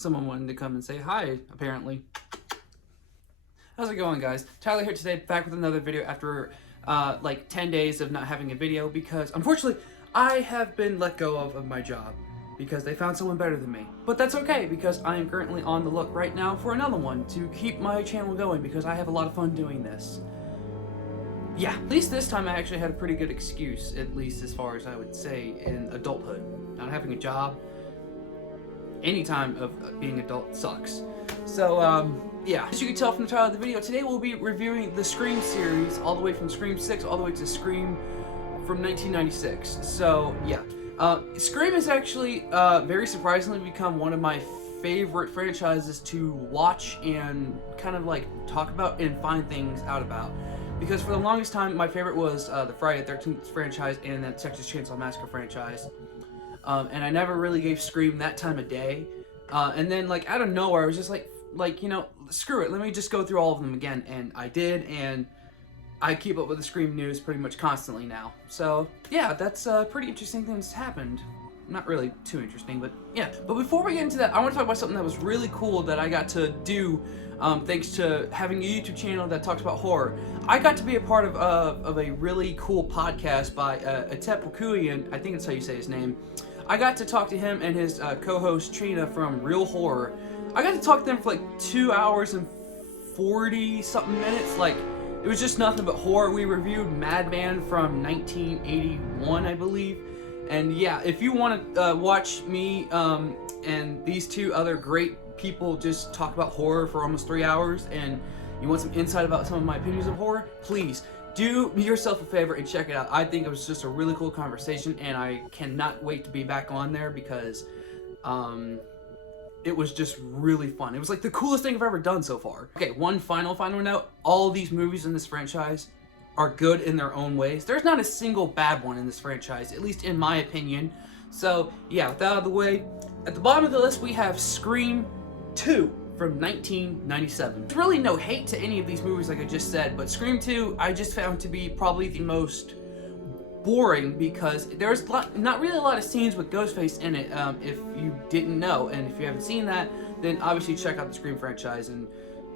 someone wanted to come and say hi, apparently. How's it going, guys? Tyler here today, back with another video after like 10 days of not having a video because, unfortunately, I have been let go of my job because they found someone better than me. But that's okay because I am currently on the look right now for another one to keep my channel going because I have a lot of fun doing this. Yeah, at least this time I actually had a pretty good excuse, at least as far as I would say in adulthood. Not having a job, any time of being adult sucks. So, yeah. As you can tell from the title of the video, today we'll be reviewing the Scream series, all the way from Scream 6 all the way to Scream from 1996. So, yeah. Scream has actually, very surprisingly become one of my favorite franchises to watch and kind of like talk about and find things out about. Because for the longest time, my favorite was the Friday the 13th franchise and the Texas Chainsaw Massacre franchise. And I never really gave Scream that time of day. And then, like, out of nowhere, I was just like, you know, screw it, let me just go through all of them again. And I did, and I keep up with the Scream news pretty much constantly now. So, yeah, that's pretty interesting things happened. Not really too interesting, but yeah. But before we get into that, I want to talk about something that was really cool that I got to do thanks to having a YouTube channel that talks about horror. I got to be a part of a really cool podcast by ETEP, and I think that's how you say his name. I got to talk to him and his co-host Trina from Real Horror. I got to talk to them for like 2 hours and 40 something minutes. Like, it was just nothing but horror. We reviewed Madman from 1981, I believe. And yeah, if you want to watch me and these two other great people just talk about horror for almost 3 hours, and you want some insight about some of my opinions of horror, please do yourself a favor and check it out. I think it was just a really cool conversation, and I cannot wait to be back on there because it was just really fun. It was like the coolest thing I've ever done so far. Okay, one final note. All these movies in this franchise are good in their own ways. There's not a single bad one in this franchise, at least in my opinion. So yeah, with that out of the way, at the bottom of the list we have Scream 2 from 1997. There's really no hate to any of these movies like I just said, but Scream 2 I just found to be probably the most boring because there's not really a lot of scenes with Ghostface in it, if you didn't know. And if you haven't seen that, then obviously check out the Scream franchise and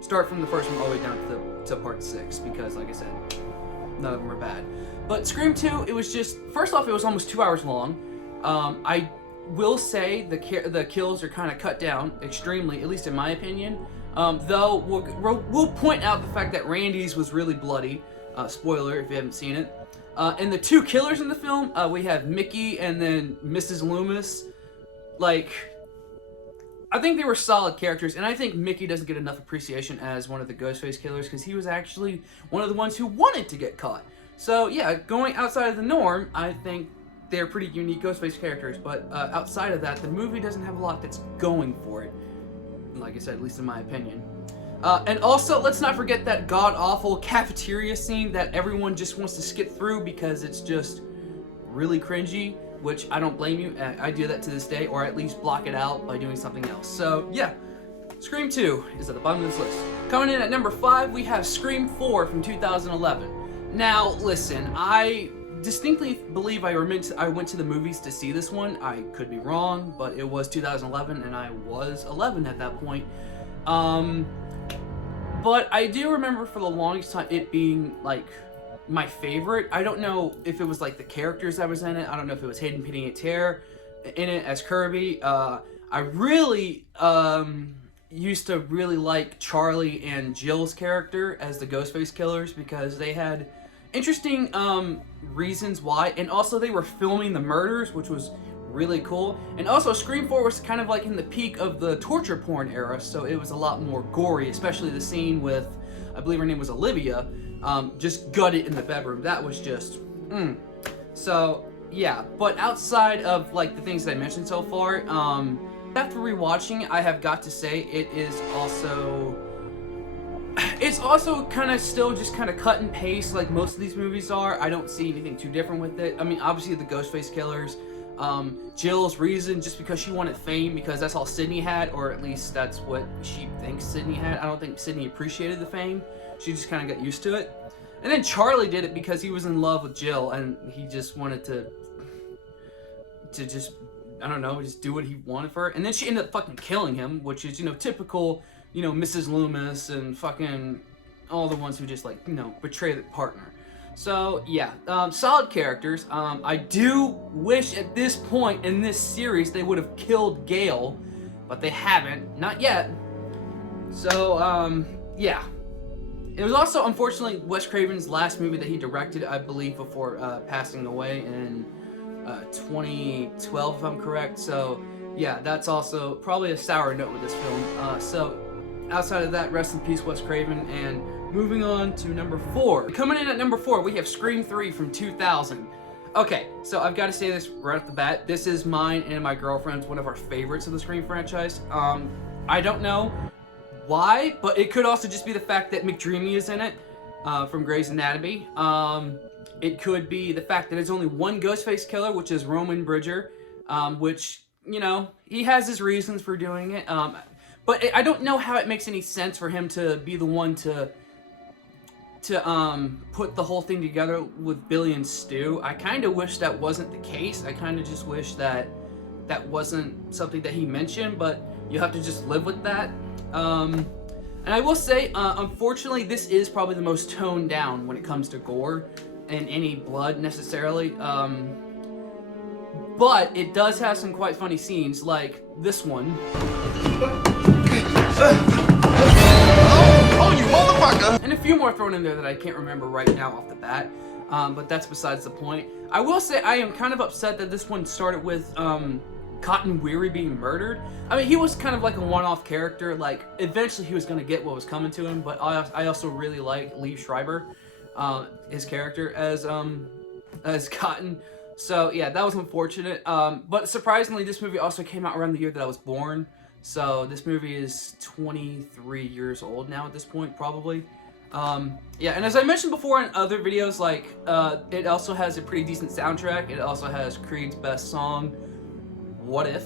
start from the first one all the way down to part 6, because like I said, none of them are bad. But Scream 2, it was just, first off, it was almost 2 hours long. I will say the kills are kind of cut down extremely, at least in my opinion. Though we'll point out the fact that Randy's was really bloody. Spoiler if you haven't seen it. And the two killers in the film, we have Mickey and then Mrs. Loomis. Like, I think they were solid characters, and I think Mickey doesn't get enough appreciation as one of the Ghostface killers because he was actually one of the ones who wanted to get caught. So yeah, going outside of the norm, I think they're pretty unique Ghostface characters, but outside of that, the movie doesn't have a lot that's going for it. Like I said, at least in my opinion. And also, let's not forget that god-awful cafeteria scene that everyone just wants to skip through because it's just really cringy, which I don't blame you. I do that to this day, or at least block it out by doing something else. So yeah, Scream 2 is at the bottom of this list. Coming in at number 5, we have Scream 4 from 2011. Now, listen, I distinctly believe I went to the movies to see this one. I could be wrong, but it was 2011 and I was 11 at that point. But I do remember for the longest time it being like my favorite. I don't know if it was like the characters that was in it. I don't know if it was Hayden Panettiere in it as Kirby. I really used to really like Charlie and Jill's character as the Ghostface killers because they had interesting reasons why, and also they were filming the murders, which was really cool. And also Scream 4 was kind of like in the peak of the torture porn era, so it was a lot more gory, especially the scene with, I believe her name was Olivia, just gutted in the bedroom. That was just, So yeah, but outside of like the things that I mentioned so far, after rewatching, I have got to say it's also kind of still just kind of cut and paste like most of these movies are. I don't see anything too different with it. I mean, obviously the Ghostface killers, Jill's reason just because she wanted fame, because that's all Sydney had, or at least that's what she thinks Sydney had. I don't think Sydney appreciated the fame. She just kind of got used to it. And then Charlie did it because he was in love with Jill and he just wanted to just I don't know, just do what he wanted for her. And then she ended up fucking killing him, which is, you know, typical, you know, Mrs. Loomis and fucking all the ones who just, like, you know, betray their partner. So, yeah, solid characters. I do wish at this point in this series they would have killed Gale, but they haven't. Not yet. So, yeah. It was also, unfortunately, Wes Craven's last movie that he directed, I believe, before passing away in 2012, if I'm correct. So, yeah, that's also probably a sour note with this film. So, outside of that, rest in peace, Wes Craven. And moving on to number 4. Coming in at number 4, we have Scream 3 from 2000. Okay, so I've got to say this right off the bat. This is mine and my girlfriend's one of our favorites of the Scream franchise. I don't know why, but it could also just be the fact that McDreamy is in it, from Grey's Anatomy. It could be the fact that there's only one Ghostface killer, which is Roman Bridger, which, you know, he has his reasons for doing it. But I don't know how it makes any sense for him to be the one to put the whole thing together with Billy and Stu. I kind of wish that wasn't the case. I kind of just wish that that wasn't something that he mentioned, but you have to just live with that. And I will say, unfortunately, this is probably the most toned down when it comes to gore and any blood necessarily. But it does have some quite funny scenes, like this one. Oh, you motherfucker! And a few more thrown in there that I can't remember right now off the bat. But that's besides the point. I will say I am kind of upset that this one started with Cotton Weary being murdered. I mean, he was kind of like a one-off character. Like, eventually he was going to get what was coming to him, but I also really like Lee Schreiber, his character as Cotton. So, yeah, that was unfortunate. But surprisingly, this movie also came out around the year that I was born. So, this movie is 23 years old now at this point, probably. Yeah, and as I mentioned before in other videos, like, it also has a pretty decent soundtrack. It also has Creed's best song, What If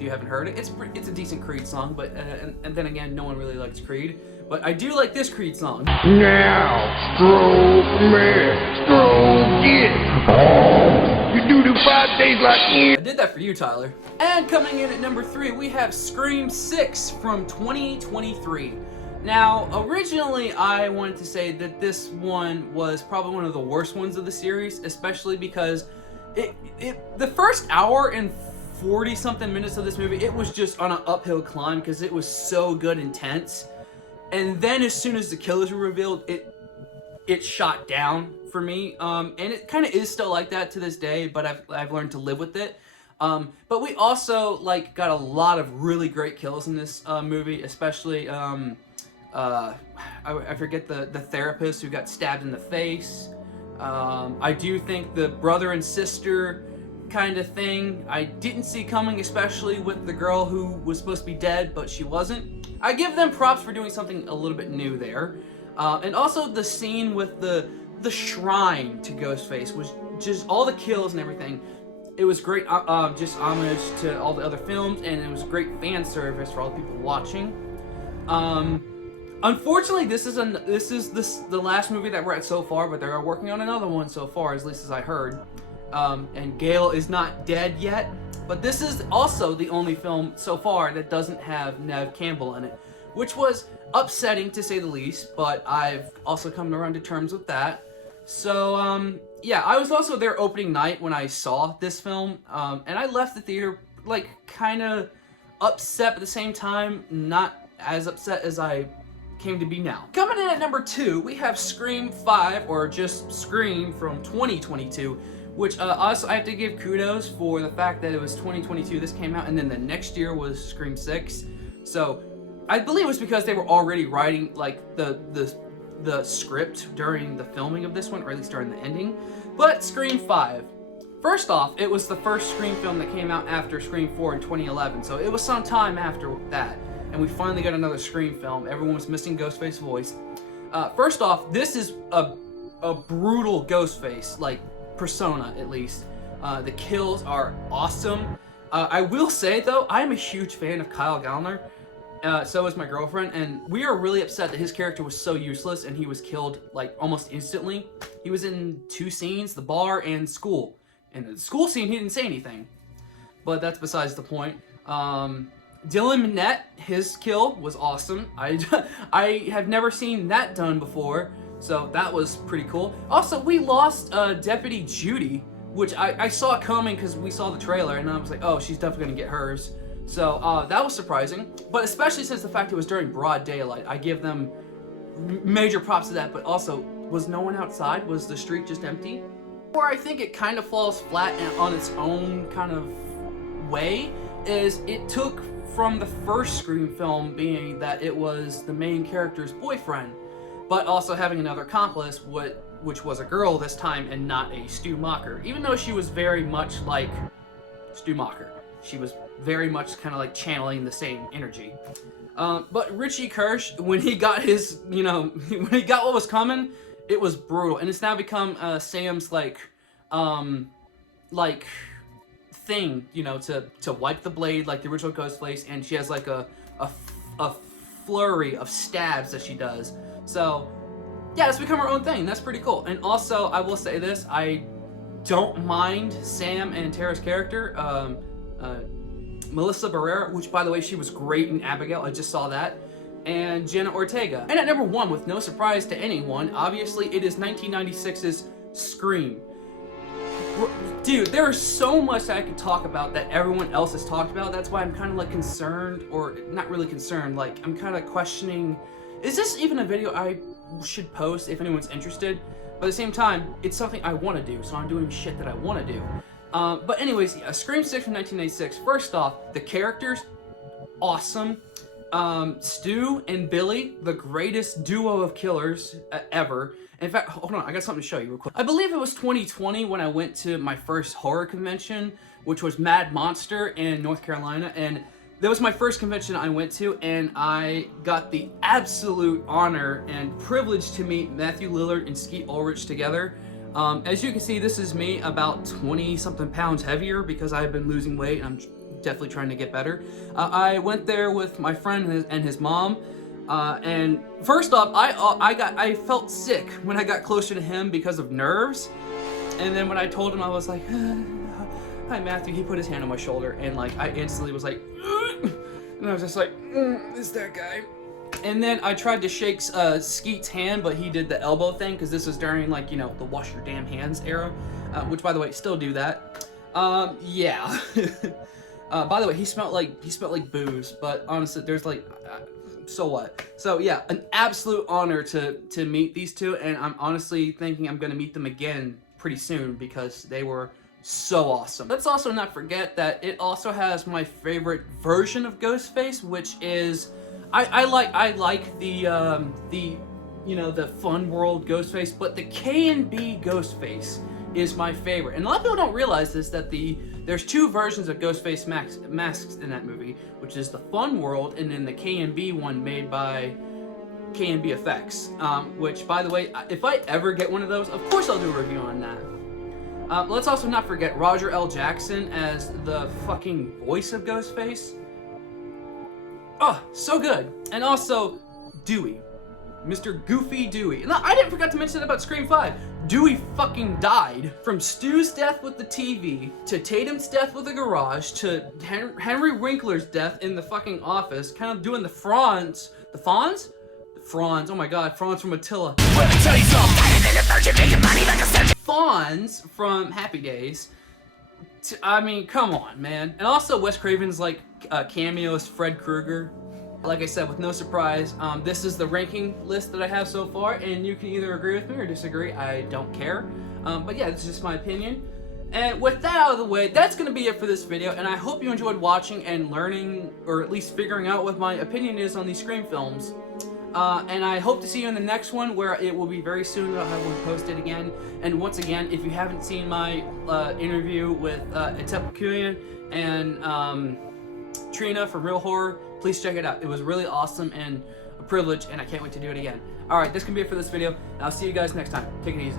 you haven't heard it. It's a decent Creed song, but and then again, no one really likes Creed. But I do like this Creed song. Now, stroke me, stroke it. Oh, you do 5 days like you. I did that for you, Tyler. And coming in at number 3, we have Scream 6 from 2023. Now, originally, I wanted to say that this one was probably one of the worst ones of the series, especially because the first hour and 40-something minutes of this movie, it was just on an uphill climb because it was so good and tense. And then as soon as the killers were revealed, it shot down for me. And it kind of is still like that to this day, but I've learned to live with it. But we also like got a lot of really great kills in this movie, especially I forget the therapist who got stabbed in the face. I do think the brother and sister kind of thing I didn't see coming, especially with the girl who was supposed to be dead, but she wasn't. I give them props for doing something a little bit new there. And also the scene with the shrine to Ghostface was just all the kills and everything. It was great, just homage to all the other films, and it was great fan service for all the people watching. Unfortunately, this is the last movie that we're at so far, but they are working on another one so far, at least as I heard. And Gale is not dead yet, but this is also the only film so far that doesn't have Neve Campbell in it, which was upsetting to say the least, but I've also come around to terms with that. So, yeah, I was also there opening night when I saw this film, and I left the theater, like, kind of upset, but at the same time, not as upset as I came to be now. Coming in at number 2, we have Scream 5, or just Scream from 2022, which also I have to give kudos for the fact that it was 2022 this came out, and then the next year was Scream 6. So I believe it was because they were already writing like the script during the filming of this one, or at least during the ending. But Scream 5. First off, it was the first Scream film that came out after Scream 4 in 2011, so it was some time after that, and we finally got another Scream film. Everyone was missing Ghostface's voice. First off, this is a brutal Ghostface, like, persona at least. The kills are awesome. I will say though, I'm a huge fan of Kyle Gallner. So is my girlfriend, and we are really upset that his character was so useless and he was killed like almost instantly. He was in 2 scenes, the bar and school. And the school scene, he didn't say anything. but that's besides the point. Dylan Minnette, his kill was awesome. I have never seen that done before, so that was pretty cool. Also, we lost Deputy Judy, which I saw coming because we saw the trailer, and I was like, oh, she's definitely gonna get hers. So that was surprising, but especially since the fact it was during broad daylight, I give them major props to that. But also, was no one outside? Was the street just empty? Or I think it kind of falls flat on its own kind of way is it took from the first Scream film being that it was the main character's boyfriend, but also having another accomplice, which was a girl this time and not a Stu Macher, even though she was very much like Stu Macher. She was very much kind of like channeling the same energy. But Richie Kirsch, when he got his, when he got what was coming, it was brutal. And it's now become Sam's like thing, to wipe the blade like the original Ghostface, and she has like a flurry of stabs that she does. So yeah, it's become her own thing. That's pretty cool. And also, I will say this, I don't mind Sam and Tara's character, Melissa Barrera, which by the way, she was great in Abigail, I just saw that, and Jenna Ortega. And at number 1, with no surprise to anyone, obviously it is 1996's Scream. Dude, there is so much that I could talk about that everyone else has talked about. That's why I'm kind of like concerned, or not really concerned, like I'm kind of questioning, is this even a video I should post if anyone's interested? But at the same time, it's something I want to do, so I'm doing shit that I want to do. But anyways, yeah, Scream 6 from 1996. First off, the characters, awesome. Stu and Billy, the greatest duo of killers ever. In fact, hold on, I got something to show you real quick. I believe it was 2020 when I went to my first horror convention, which was Mad Monster in North Carolina, and that was my first convention I went to, and I got the absolute honor and privilege to meet Matthew Lillard and Skeet Ulrich together. As you can see, this is me about 20-something pounds heavier because I've been losing weight, and I'm definitely trying to get better. I went there with my friend and his mom. And first off, I felt sick when I got closer to him because of nerves. And then when I told him, I was like, hi Matthew, he put his hand on my shoulder, and like I instantly was like, and I was just like, it's that guy. And then I tried to shake Skeet's hand, but he did the elbow thing because this was during like the wash your damn hands era, which by the way, still do that. Yeah. By the way, he smelled like booze, but honestly, there's like. So what? So yeah, an absolute honor to meet these two, and I'm honestly thinking I'm gonna meet them again pretty soon because they were so awesome. Let's also not forget that it also has my favorite version of Ghostface, which is I like the the Fun World Ghostface, but the K&B Ghostface is my favorite. And a lot of people don't realize this, that there's 2 versions of Ghostface masks in that movie, which is the Fun World and then the K&B one made by K&B Effects, which by the way, if I ever get one of those, of course I'll do a review on that. Let's also not forget Roger L. Jackson as the fucking voice of Ghostface. Oh, so good. And also Dewey, Mr. Goofy Dewey. And I didn't forget to mention that about Scream 5. Dewey fucking died. From Stu's death with the TV, to Tatum's death with the garage, to Henry Winkler's death in the fucking office, kind of doing the Franz. The Fonz? The Franz, oh my god, Franz from Attila. Fonz from Happy Days. I mean, come on, man. And also Wes Craven's like cameo as Fred Krueger. Like I said, with no surprise, this is the ranking list that I have so far, and you can either agree with me or disagree. I don't care. But yeah, it's just my opinion. And with that out of the way, that's going to be it for this video, and I hope you enjoyed watching and learning, or at least figuring out what my opinion is on these Scream films. And I hope to see you in the next one, where it will be very soon. I'll have one posted again. And once again, if you haven't seen my interview with ETEP and Trina from Real Horror, please check it out. It was really awesome and a privilege, and I can't wait to do it again. Alright, this can be it for this video, and I'll see you guys next time. Take it easy.